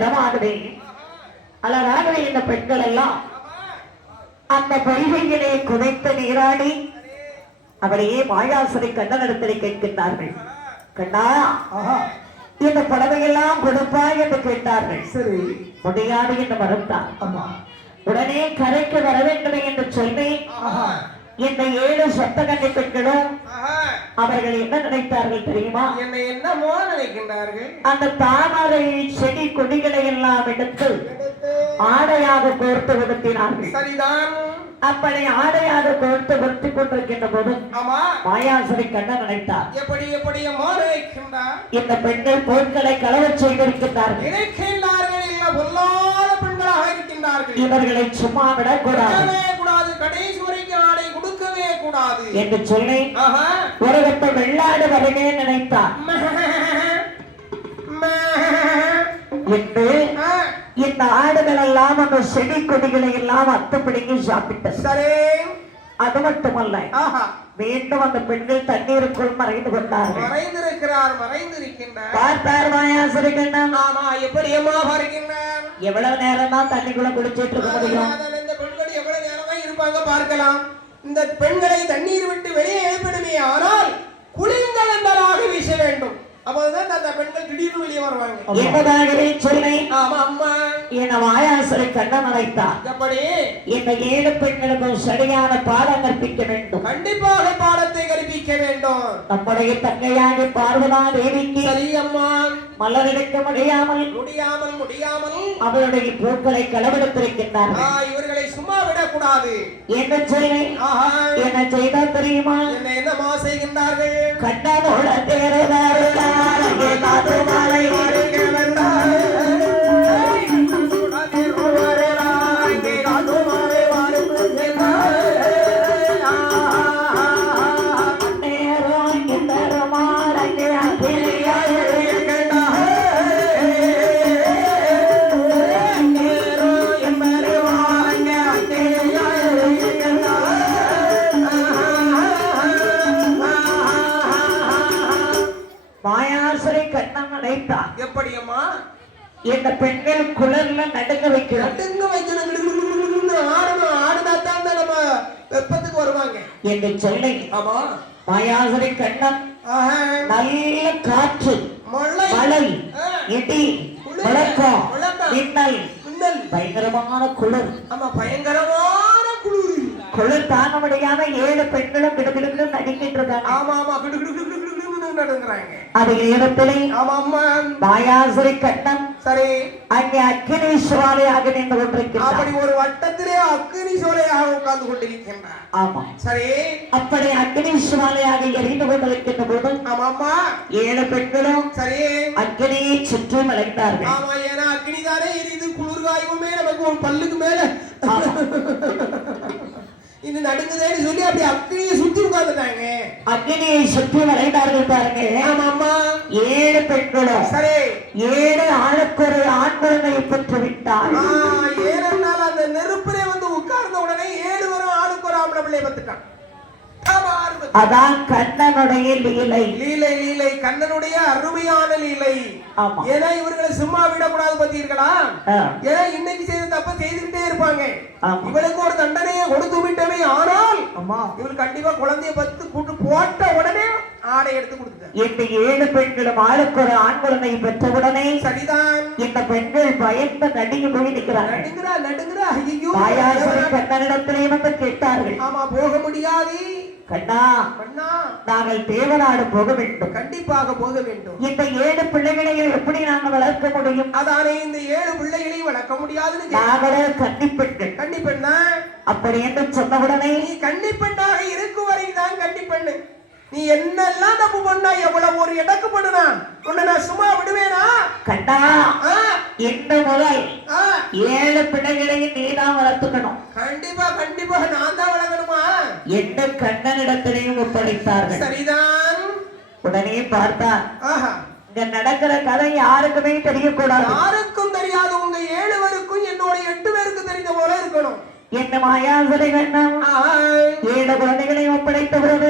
விதமாகவே அழகாகவே இந்த பெண்கள் எல்லாம் அந்த பொய்கையிலே குதைத்து நீராடி அவளையே மாயாசுரை கண்ணனிடத்திலே கேட்கின்றார்கள். கண்ணா, இந்த புடவையெல்லாம் கொடுப்பாய் என்று கேட்டார்கள். சரி, முடியாது என்று மறுத்தார். உடனே கரைக்கு வர வேண்டும் என்று சொல்லி இந்த 7 சொத்தகண்ணி பெண்களும் அவர்கள் என்ன நினைத்தார்கள் தெரியுமா? என்னமோ நினைக்கின்றார்கள். அந்த தாமரை செடி கொடிகளை எல்லாம் எடுத்து ஆடையாக கோர்த்து விடுத்தினார்கள். சரிதான். அப்படி ஆடையாக கோர்த்து விடுத்து கொண்டிருக்கின்ற போது மாயாசுரி கண்ணன் நினைத்தார், எப்படி நினைக்கின்றார்? இந்த பெண்கள் பொருட்களை களவச் செய்திருக்கின்றார்கள். பெண்களாக இருக்கின்றார்கள். இவர்களை சும்மா விடக்கூடாது, கடைசி வரைக்கும் ஆடை கொடுக்கவே கூடாது என்று சொல்லி உலகத்தை வெள்ளாடு வருகே நினைத்தார். என்று இந்த ஆடுகள் எல்லாம் அந்த செடி கொடிகளை எல்லாம் அத்துப்பிடிங்கி சாப்பிட்ட. சரி, அது மட்டுமல்ல, மீண்டும் அந்த பெண்கள் தண்ணீருக்குள் மறைந்து கொண்டார்கள். மறைந்திருக்கின்றார். பார்த்தார் மாயாசுரி கண்ணன். ஆமா, எப்படி அம்மா வருகின்றார்? எவ்வளவு நேரம் தான் தண்ணிக்குள்ள குளிச்சிட்டு இருக்க முடியும்? இந்த பெண்கள் எவ்வளவு நேரம் தான் இருப்பாங்க பார்க்கலாம். இந்த பெண்களை தண்ணீர் விட்டு வெளியே எழுப்பிடுமே, ஆனால் குளிர்ந்த என்பதாக வீச வேண்டும். அப்போதுதான் அந்த பெண்கள் திடீர்னு வெளியே வருவாங்க என்பதாகவே சொல்லி அம்மா என மாயாசுரி கண்ணன் அழைத்தார். எப்படி இந்த 7 பெண்களுக்கும் சரியான பாடம் கற்பிக்க வேண்டும். கண்டிப்பாக பாடத்தை கற்பிக்க வேண்டும். நம்முடைய தங்கையாக பார்வதா தேவிக்கு சரி அம்மா மலரெடுக்க முடியாமல் அவருடைய பூக்களை களவெடுத்திருக்கின்றார். இவர்களை சும்மா விடக்கூடாது என்ன சொல்லி என்ன செய்தா தெரியுமா? என்னமா செய்கின்றார்கள்? கண்ணனோட தேர்வாரு மாலை எப்படியம்மா இந்த பெண்கள் குளர்ல நடுங்க வைக்கணும். ஆடுதான் நம்ம வெப்பத்துக்கு வருவாங்க என்று சொல்லி மாயாசுரி கண்ணன் நல்ல காற்று, மழை, இடி, முழக்கம், மின்னல், பயங்கரமான குளிர். பயங்கரமான குளிர் தாங்க முடியாம 7 பெண்களும் கிடுகிடுன்னு நடுங்கிட்டு இருக்காங்க. அது நேரத்திலே மாயாசுரி கண்ணன் சரி அங்கே அக்கினி சோலையாக நின்று கொண்டிருக்கிறார். அப்படி ஒரு வட்டத்திலே அக்கினி சோலையாக உட்கார்ந்து கொண்டிருக்கின்றார். ஆமா, சரி. அப்படி அக்கினி சோலையாக எரிந்து கொண்டிருக்கின்ற போது 7 பெண்களும் சரி அக்கினியை சுற்றி அழைத்தார்கள். ஆமா, ஏன்னா அக்கினி தானே எரியுது. குளிர்காயுமே நமக்கு ஒரு பல்லுக்கு மேல இந்த நடுங்குதேன்னு சொல்லி அப்படி அக்கினியை சுத்தி உட்கார்ந்துட்டாங்க. அக்கினியை சுற்றி வளைந்தார்கள் பாருங்க. ஆமா, 7 பெண்களும் சரி 7 ஆளுக்கு ஒரு ஆண் குழந்தையை பெற்று விட்டார். ஏனென்றால் அந்த நெருப்பிலே வந்து உட்கார்ந்த உடனே 7 பேரும் ஆளுக்கு ஒரு ஆம்பளை பிள்ளையை பெற்றுட்டான். அதான் கண்ணனுடைய லீலை. லீலை கண்ணனுடைய அருமையான லீலை. ஏன்னா இவர்களை சும்மா விடக்கூடாது பார்த்தீர்களா? ஏன்னா இன்னைக்கு செய்த தப்ப செய்துகிட்டே இருப்பாங்க. இவளுக்கு ஒரு தண்டனையை கொடுத்து விட்டவே, ஆனால் இவள் கண்டிப்பா குழந்தைய பத்து கூட்டு போட்ட உடனே ஆடை எடுத்து கொடுத்துட்டார். இந்த 7 பெண்களும் ஆளுக்கு ஒரு ஆண் குழந்தையை பெற்ற உடனே சரிதான் இந்த பெண்கள் பயந்து நடுங்கி போய் நிற்கிறார்கள். நடுங்குறா. ஐயோ, கண்ணனிடத்திலே வந்து கேட்டார்கள். ஆமா, போக முடியாது கண்ணா, நாங்கள் தேவநாடு போக வேண்டும். கண்டிப்பாக போக வேண்டும். இந்த 7 பிள்ளைகளையும் எப்படி நாங்கள் வளர்க்க முடியும்? அதானே இந்த 7 பிள்ளைகளையும் வளர்க்க முடியாதுன்னு நாங்களே கன்னிப்பெண்கள். கன்னிப்பெண்ணா? அப்படி என்று சொன்ன உடனே நீ கன்னிப்பெண்ணாக இருக்கும் வரை தான் கன்னிப்பெண்ணு. நீ என்னெல்லாம் தப்பு பண்ணா, எவ்வளவு ஒரு இடக்கு பண்ணுனா உன்னை நான் சும்மா விடுவேனா? கண்டா, இந்த முதல் 7 பிள்ளைகளையும் நீ தான் வளர்த்துக்கணும். கண்டிப்பா நான் தான் வளர்க்கணுமா என்று கண்ணனிடத்திலையும் ஒப்படைத்தார்கள். சரிதான். உடனே பார்த்தார், இங்க நடக்கிற கதை யாருக்குமே தெரியக்கூடாது. யாருக்கும் தெரியாது. உங்க 7 பேருக்கும் என்னோட 8 பேருக்கு தெரிஞ்ச போல இருக்கணும். என்ன மாயாசுரை கண்ணம் 7 குழந்தைகளை ஒப்படைத்த பொழுது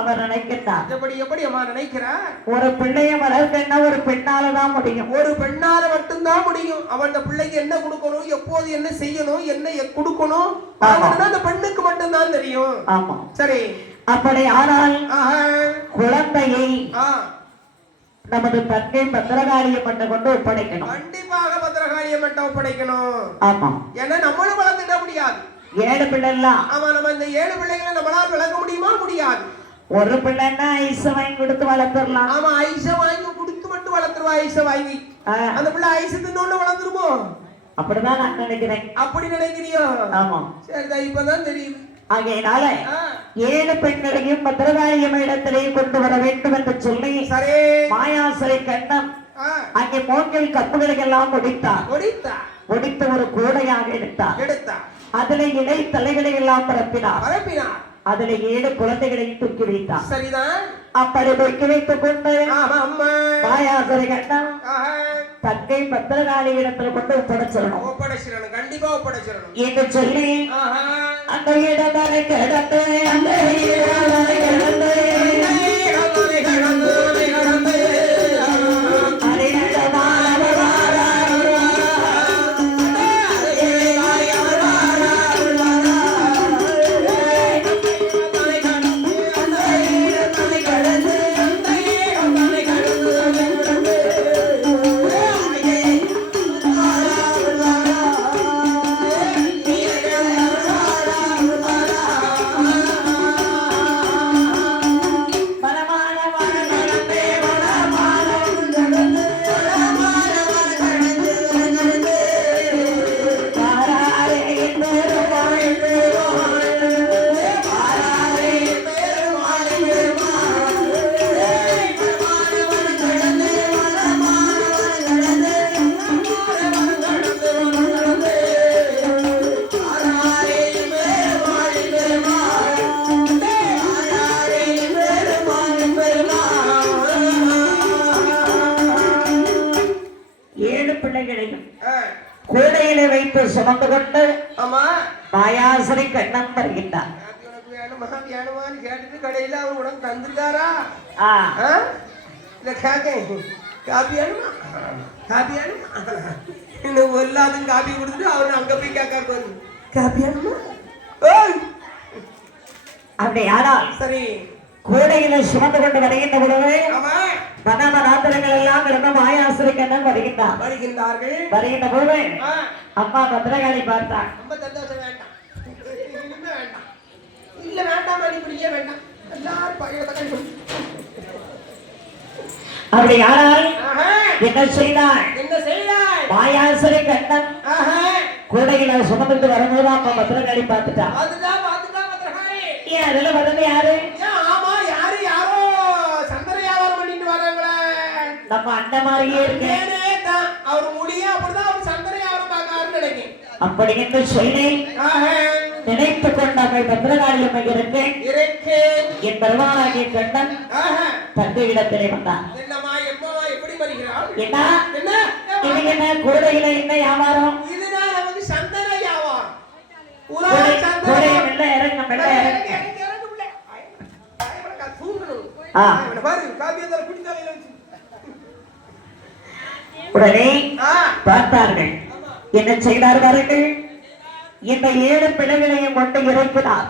அவர் நினைக்கிறார். எப்படி அம்மா நினைக்கிறார்? ஒரு பிள்ளைய வளர்க்கன்னா ஒரு பெண்ணாலதான் முடியும். ஒரு பெண்ணால மட்டும்தான் முடியும். அவன் அந்த பிள்ளைக்கு என்ன கொடுக்கணும், எப்போது என்ன செய்யணும், என்ன கொடுக்கணும், அந்த பெண்ணுக்கு மட்டும்தான் தெரியும். ஆமா, சரி. அப்படி ஆனால் குழந்தையை நமது தங்கை பத்திரகாளியை பண்ண கொண்டு ஒப்படைக்கணும். கண்டிப்பாக பத்திரகாளியை மட்டும் ஒப்படைக்கணும். ஆமா, ஏன்னா நம்மளும் வளர்த்துட முடியாது. 7 பிள்ளைலாம். ஆமா, நம்ம இந்த 7 பிள்ளைகளை நம்மளால வளர்க்க முடியுமா? முடியாது. ஒரு பிள்ளைன்னா ஐஸ் வாங்கி கொடுத்து வளர்த்துடலாம். ஆமா, ஐஸ் வாங்கி கொடுத்து மட்டும் வளர்த்துருவா. ஐஸ் வாங்கி அந்த பிள்ளை ஐஸ் தின்னு வளர்ந்துருமோ? அப்படிதான் நான் நினைக்கிறேன். அப்படி நினைக்கிறியோ? ஆமா, சரி, இப்பதான் தெரியுது. ஆகையினால 7 பெண்களையும் பத்திரகாளியம் இடத்திலே கொண்டு வர வேண்டும் என்று சொல்லி மாயாசுரை கண்ணன் அங்கே மூங்கில் கப்புகளை எல்லாம் ஒடித்து ஒரு கூடையாக எடுத்தார். அதில் இடை தலைகளை எல்லாம் பரப்பினார். அதில் 7 குழந்தைகளையும் தூக்கி வைத்தார். சரிதான். அப்படி தூக்கி வைத்துக் கொண்டு மாயாசுரை கண்ணன் தங்கை பத்திரகாளி இடத்துல கொண்டு ஒப்படைச்சிடணும். கண்டிப்பா ஒப்படைச்சிடணும் என்று சொல்லி அந்த இடத்தை கிடந்து அந்த கிடந்து கூடையில வைத்து சுமந்து கொண்டு மாயாசுரை கண்ணன் வருகின்றார். கேட்டுட்டு கடையில அவர் உடனே தந்துருக்காரா? இன்னும் எல்லாத்துக்கும் காபி கொடுத்துட்டு அவரு அங்க போய் கேட்காரு. காபி அப்படி யாரால் சரி கூடையில சுமந்து கொண்டு வருகின்ற பொழுது மனமராத்திரங்கள் எல்லாம் இருந்த மாயாசுரை கண்ணன் வருகின்றார்கள். வருகின்ற பொழுது அம்மா பத்திரகாளி பார்த்தார். ரொம்ப சந்தோஷம். வேண்டாம், இனிமே வேண்டாம். இல்ல வேண்டாம், இப்படியே வேண்டாம். எல்லாரும் பழைய அப்படி யாரால் என்ன செய்தார்? மாயாசுரை கண்ணன் கூடையில சுமந்துட்டு வரும்போது அப்ப பத்திரகாளி பார்த்துட்டா. அதுல வந்தது யாரு? நம்ம அண்ணன் மாதிரியே இருக்கு. அவர் முடிய அப்படிதான் அவர் சந்தனை யாரும் பார்க்காருன்னு நினைக்கிறேன். அப்படி என்று சொல்லி நினைத்துக் கொண்ட பத்திரகாளியம்மை இருக்கேன் என் பெருமானாகிய கண்ணன் தந்தை இடத்திலே வந்தான். என்னம்மா எப்பமா எப்படி வருகிறாள்? என்ன இது என்ன கூடையில என்ன வியாபாரம்? இதுதான் நமக்கு சந்தன வியாபாரம். கூடைய மெல்ல இறங்க மெல்ல இறங்க. உடனே பார்த்தார்கள். என்ன செய்தார்கள்? இந்த 7 பிள்ளைகளையும் கொண்டு இறக்கினார்.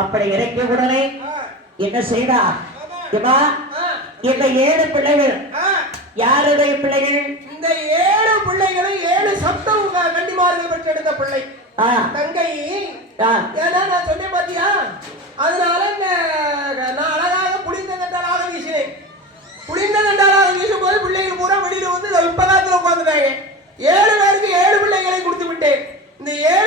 அப்படி இறக்கிய உடனே என்ன செய்தார்? இந்த 7 பிள்ளைகள் யாருடைய பிள்ளைகள்? இந்த 7 பிள்ளைகளும் 7 சப்தம் கண்டிமார்கள் பெற்றெடுத்த பிள்ளை. தங்கை ஏன்னா நான் சொன்னேன் பாத்தியா, அதனால நான் அழகாக புளிந்த கண்டாலாக வீசினேன். புளிந்த கண்டாலாக வீசும் போது பிள்ளைகள் பூரா வெளியில வந்து இப்பதாத்துல உட்காந்துட்டாங்க. 7 பேருக்கு 7 பிள்ளைகளை கொடுத்து விட்டேன். இந்த 7